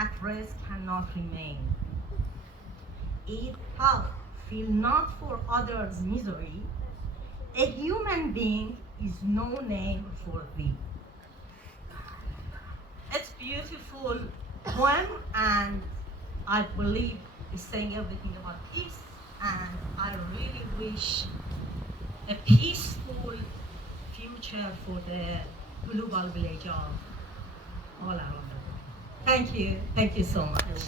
at rest cannot remain. Eat health, feel not for others' misery. A human being is no name for thee. It's beautiful poem, and I believe it's saying everything about peace, and I really wish a peaceful future for the global village of all around the world. Thank you so much.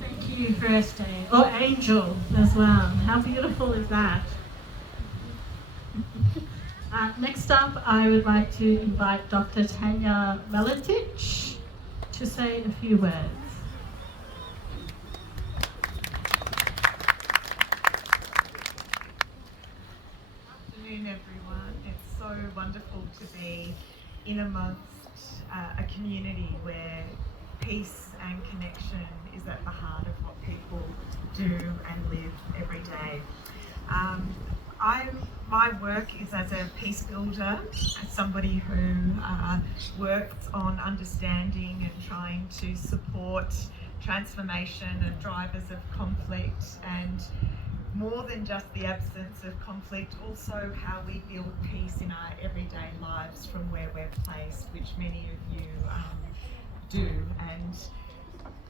Thank you, First Day, or Angel as well. How beautiful is that? Next up, I would like to invite Dr. Tanya Meletic to say a few words. Good afternoon, everyone. It's so wonderful to be in amongst a community where peace and connection is at the heart of what people do and live every day. My work is as a peace builder, as somebody who works on understanding and trying to support transformation and drivers of conflict, and more than just the absence of conflict, also how we build peace in our everyday lives from where we're placed, which many of you do. And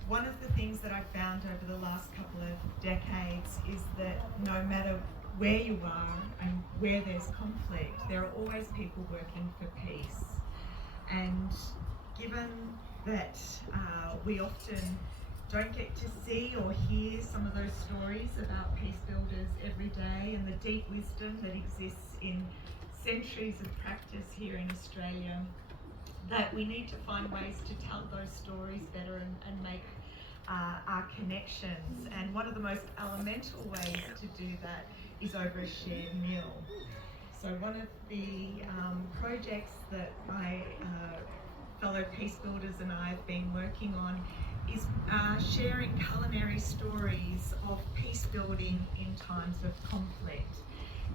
one of the things that I've found over the last couple of decades is that no matter where you are and where there's conflict, there are always people working for peace. And given that we often don't get to see or hear some of those stories about peace builders every day, and the deep wisdom that exists in centuries of practice here in Australia, that we need to find ways to tell those stories better and make our connections. And one of the most elemental ways to do that is over a shared meal. So one of the projects that my fellow peace builders and I have been working on is sharing culinary stories of peace building in times of conflict.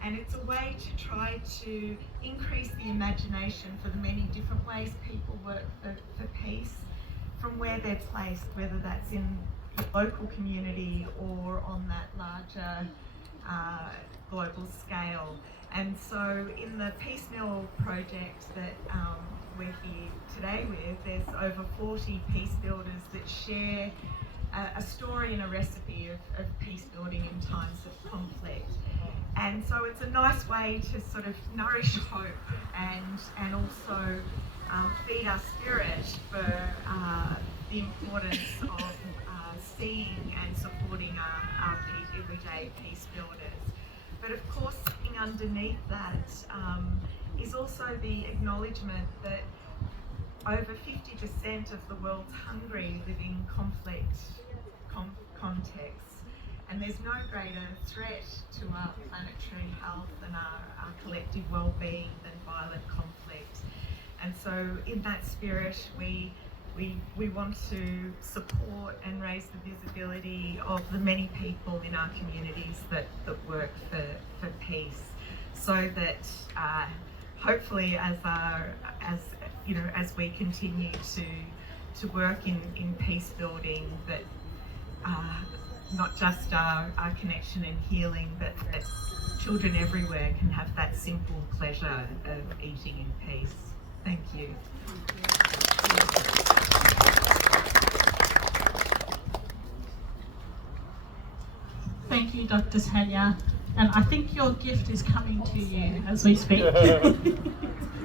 And it's a way to try to increase the imagination for the many different ways people work for peace from where they're placed, whether that's in the local community or on that larger global scale. And so in the Peace Meal project that we're here today with, there's over 40 peace builders that share a story and a recipe of peace building in times of conflict. And so it's a nice way to sort of nourish hope and also feed our spirit for the importance of seeing and supporting our everyday peace builders. But of course, sitting underneath that is also the acknowledgement that over 50% of the world's hungry live in conflict contexts. And there's no greater threat to our planetary health and our collective well-being than violent conflict. And so in that spirit, we want to support and raise the visibility of the many people in our communities that work for peace, so that hopefully as we continue to work in peace building, that not just our connection and healing, but that children everywhere can have that simple pleasure of eating in peace. Thank you. Thank you, Dr. Tanya. And I think your gift is coming to you as we speak.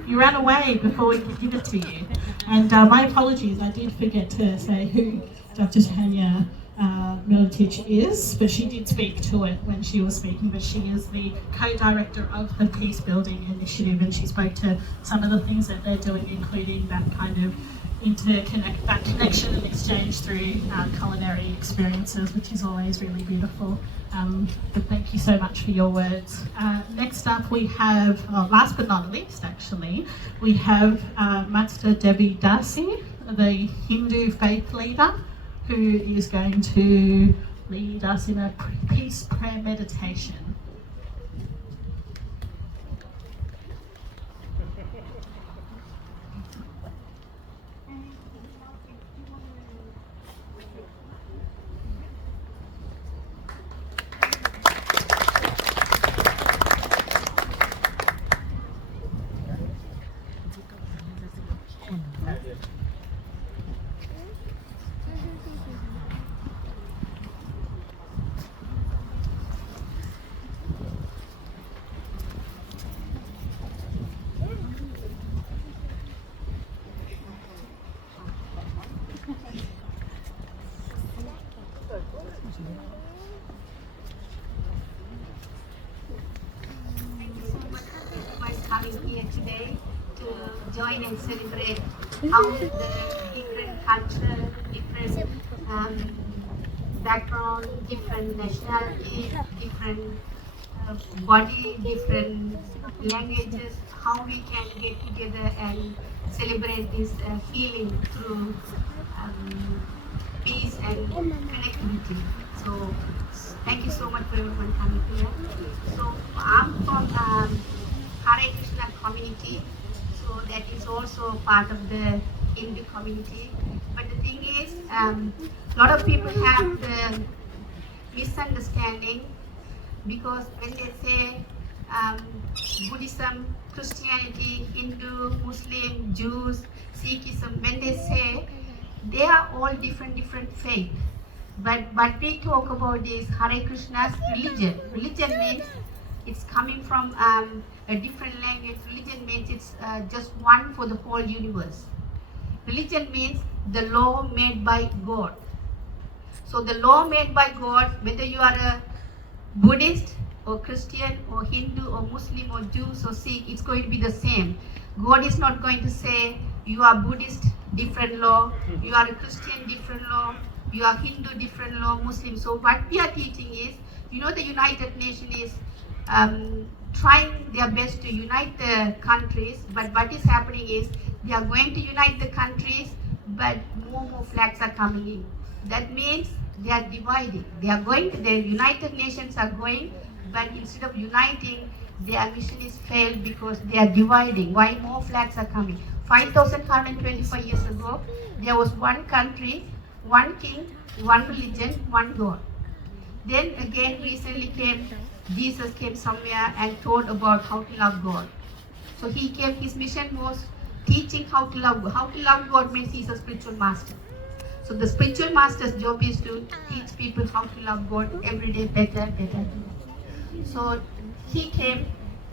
You ran away before we could give it to you. And my apologies, I did forget to say who Dr. Tanya Meletic is, but she did speak to it when she was speaking. But she is the co-director of the Peace Building Initiative, and she spoke to some of the things that they're doing, including that kind of that connection and exchange through culinary experiences, which is always really beautiful. But thank you so much for your words. Next up we have, last but not least actually, we have Matsya Devi Dasi, the Hindu faith leader, who is going to lead us in a peace prayer meditation. today to join and celebrate how the different culture, different background, different nationality, different body, different languages, how we can get together and celebrate this healing through peace and connectivity. So thank you so much for everyone coming here. So I'm from Hare Krishna community, so that is also part of the Hindu community. But the thing is, a lot of people have the misunderstanding, because when they say Buddhism, Christianity, Hindu, Muslim, Jews, Sikhism, when they say they are all different faith. But what we talk about is Hare Krishna's religion. Religion means it's coming from a different language. Religion means it's just one for the whole universe. Religion means the law made by God. So the law made by God, whether you are a Buddhist or Christian or Hindu or Muslim or Jews or Sikh, it's going to be the same. God is not going to say you are Buddhist, different law, you are a Christian, different law, you are Hindu, different law, Muslim. So what we are teaching is, the United Nations is trying their best to unite the countries, but what is happening is they are going to unite the countries, but more flags are coming in. That means they are dividing. The United Nations are going, but instead of uniting, their mission is failed because they are dividing. Why more flags are coming? 5,125 years ago, there was one country, one king, one religion, one God. Then again, recently Jesus came somewhere and told about how to love God. So he came, his mission was teaching how to love God. How to love God means he's a spiritual master. So the spiritual master's job is to teach people how to love God every day better. So he came,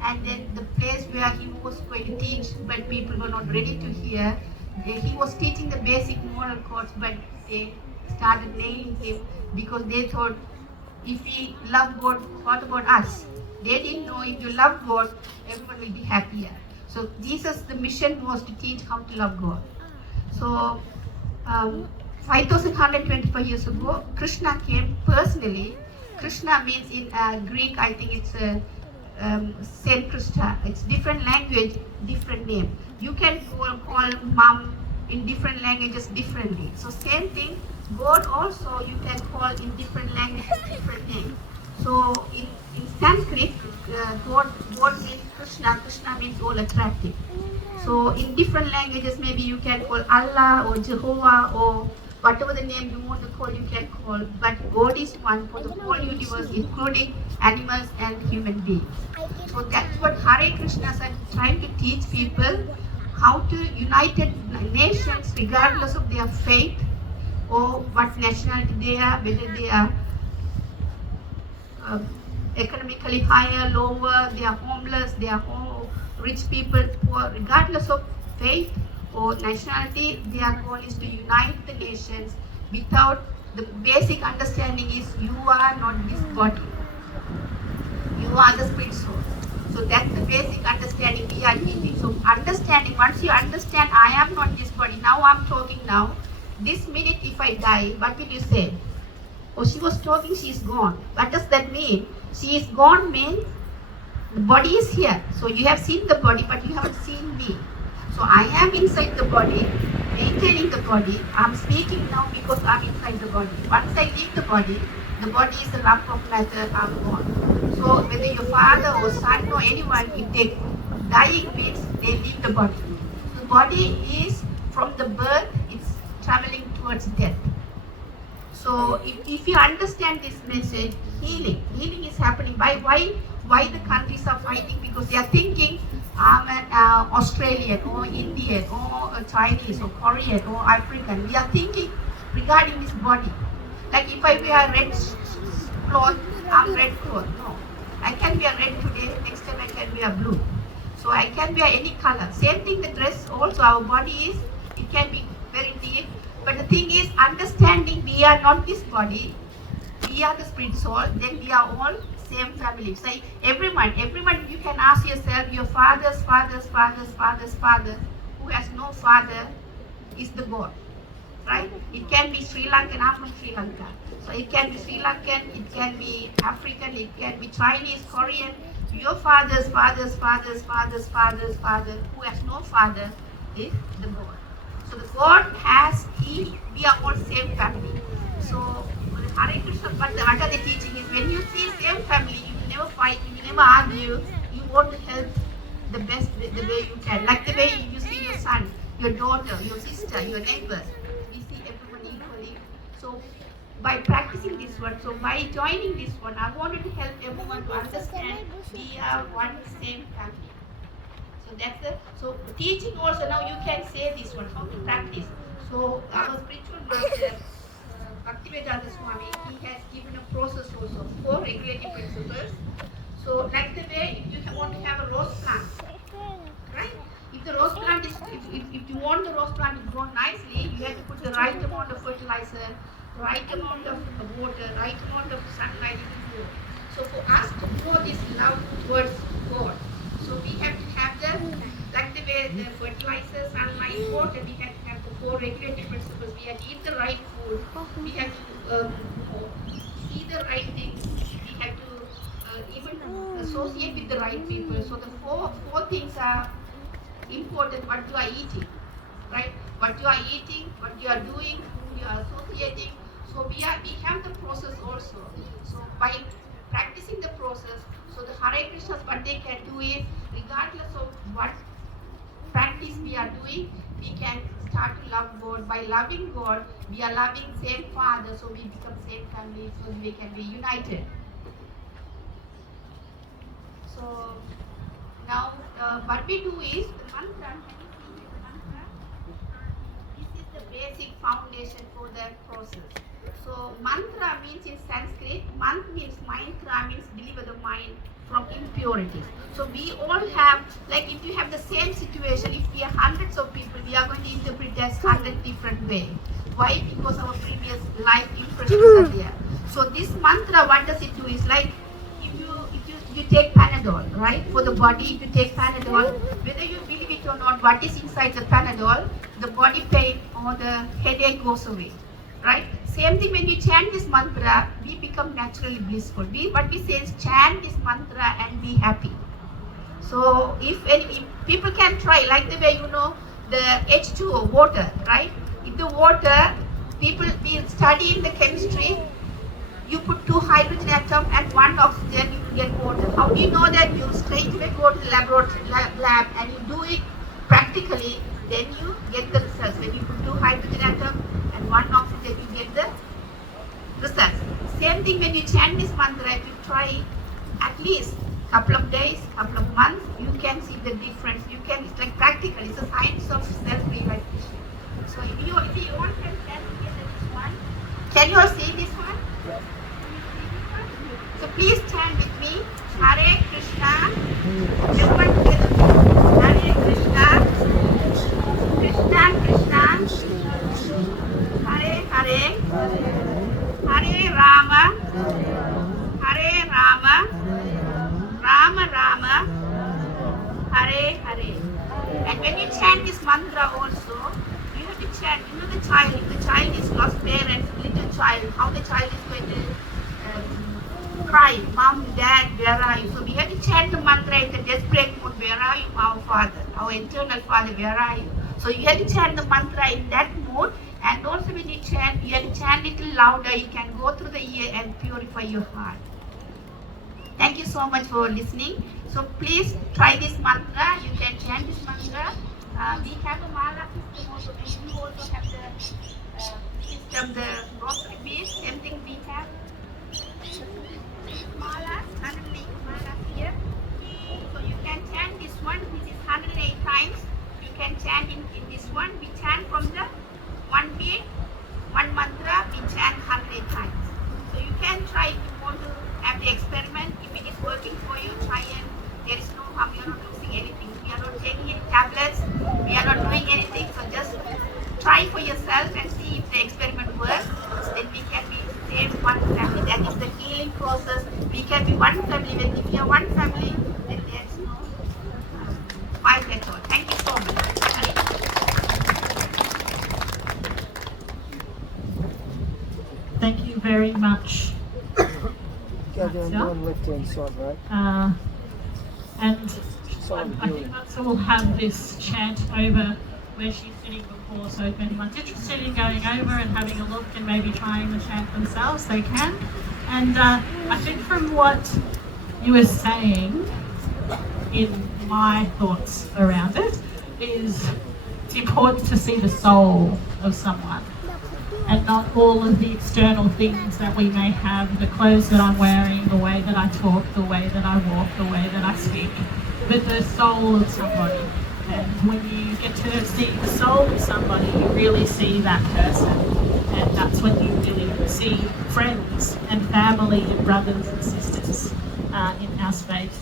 and then the place where he was going to teach, but people were not ready to hear, he was teaching the basic moral codes, but they started nailing him because they thought, if we love God, what about us? They didn't know if you love God, everyone will be happier. So Jesus, the mission was to teach how to love God. So 5,125 years ago, Krishna came personally. Krishna means in Greek, I think it's Saint Krishna. It's different language, different name. You can call mom in different languages differently. So same thing, God also you can call in different languages, different name. So in Sanskrit, God means Krishna. Krishna means all attractive. So in different languages, maybe you can call Allah or Jehovah or whatever the name you want to call, you can call. But God is one for the whole universe, including animals and human beings. So that's what Hare Krishnas are trying to teach people, how to United Nations, regardless of their faith or what nationality they are, whether they are economically higher, lower, they are homeless, they are rich people, poor, regardless of faith or nationality, their goal is to unite the nations without the basic understanding is you are not this body. You are the spirit soul. So that's the basic understanding we are teaching. So understanding, once you understand I am not this body, now I'm talking now, this minute if I die, what will you say? Oh, she was talking, she is gone. What does that mean? She is gone means the body is here. So you have seen the body, but you haven't seen me. So I am inside the body, maintaining the body. I'm speaking now because I'm inside the body. Once I leave the body is a lump of matter, I'm gone. So whether your father or son or anyone, if they dying means they leave the body. The body is from the birth, it's traveling towards death. So if you understand this message, healing is happening. Why the countries are fighting? Because they are thinking, I'm an Australian or Indian or a Chinese or Korean or African. We are thinking regarding this body. Like if I wear red cloth, I'm red cloth. No. I can wear red today, next time I can wear blue. So I can wear any color. Same thing the dress also, our body is, it can be very deep. But the thing is, understanding we are not this body, we are the spirit soul, then we are all same family. So everyone you can ask yourself, your father who has no father is the God, right? It can be Sri Lankan, I'm from Sri Lanka. So it can be Sri Lankan, it can be African, it can be Chinese, Korean. Your father who has no father is the God. So the God has, we are all same family. So Hare Krishna, but the other teaching is when you see same family, you will never fight, you will never argue, you want to help the best the way you can. Like the way you see your son, your daughter, your sister, your neighbors. We see everyone equally. So by practicing this one, so by joining this one, I wanted to help everyone to understand we are one same family. So that's the teaching also. Now you can say this one, how to practice. So our spiritual master, Bhaktivedanta Swami, he has given a process also, 4 regulative principles. So like the way if you want to have a rose plant, right? If the rose plant is, if you want the rose plant to grow nicely, you have to put the right amount of fertilizer, right amount of water, right amount of sunlight in the grow. So for us to grow this love towards God, so we have to have the, like the way the fertilizer, sunlight, water, we have to have the 4 regulative principles. We have to eat the right food, we have to see the right things, we have to even associate with the right people. So the four things are important. What you are eating, right? What you are eating, what you are doing, whom you are associating. So we have the process also. So by practicing the process, so the Hare Krishnas, what they can do is, regardless of what practice we are doing, we can start to love God. By loving God, we are loving same Father, so we become same family, so we can be united. So now what we do is the mantra. Can you see the mantra? This is the basic foundation for that process. So mantra means in Sanskrit, mant means mind, kra means deliver the mind from impurities. So we all have, like if you have the same situation, if we are hundreds of people, we are going to interpret as 100 different ways. Why? Because our previous life impressions are there. So this mantra, what does it do is like, if you take Panadol, right? For the body, if you take Panadol, whether you believe it or not, what is inside the Panadol, the body pain or the headache goes away, right? Same thing when you chant this mantra, we become naturally blissful. What we say is chant this mantra and be happy. So if people can try, like the way the H2O, water, right? If the water, we study in the chemistry, you put 2 hydrogen atoms and 1 oxygen, you get water. How do you know that? You straight away go to the laboratory lab and you do it practically, then you get the results. When you put 2 hydrogen atoms and 1 oxygen, you get the results. Same thing when you chant this mantra, if you try at least couple of days, couple of months, you can see the difference. You can, it's like practical, it's a science of self-realization. So if you want to chant together this one, can you all see this one? So please stand with me. Hare Krishna. Everyone together. Hare Krishna. Krishna Krishna. Hare Hare. Hare Rama. Hare Rama. Rama Rama. Hare Hare. And when you chant this mantra also, you have to chant, the child, if the child is lost parents, little child, how the child is going to cry, Mom, Dad, where are you? So we have to chant the mantra in the desperate mode, where are you, our Father, our eternal Father, where are you? So you have to chant the mantra in that mode, and also when you chant, you have to chant a little louder, you can go through the ear and purify your heart. Thank you so much for listening. So please try this mantra, you can chant this mantra. We have a mala system also, and you also have the system, the rosary beads, same thing we have. Malas, 108 malas here. So you can chant this one, this is 108 times. You can chant in this one. We chant from the one beat, one mantra, we chant 108 times. So you can try if you want to have the experiment. If it is working for you, try, and there is no harm, you are not losing anything. We are not taking any tablets, we are not doing anything. So just try for yourself and see if the experiment works. Then we can be same one family. That is the healing process. We can be one family. When we are one family, then there's no fight at all. Thank you so much. Thank you very much. Matsya. On left hand side, right? And I think Matsya will have this chant over where she's sitting before, so if anyone's interested in going over and having a look and maybe trying the chant themselves, they can. And I think from what you were saying, in my thoughts around it, is it's important to see the soul of someone and not all of the external things that we may have, the clothes that I'm wearing, the way that I talk, the way that I walk, the way that I speak, but the soul of somebody. And when you get to see the soul of somebody, you really see that person. And that's when you really see friends and family and brothers and sisters in our space.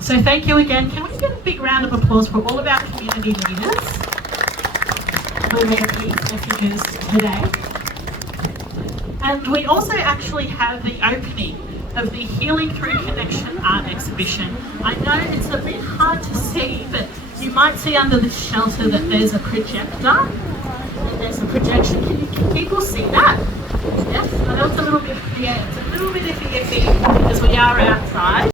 So thank you again. Can we get a big round of applause for all of our community leaders for their peace messages today? And we also actually have the opening of the Healing Through Connection art exhibition. I know it's a bit hard to see, but you might see under the shelter that there's a projector. And there's a projection. Can people see that? Yes? I know it's a little bit, yeah, it's a little bit iffy because we are outside.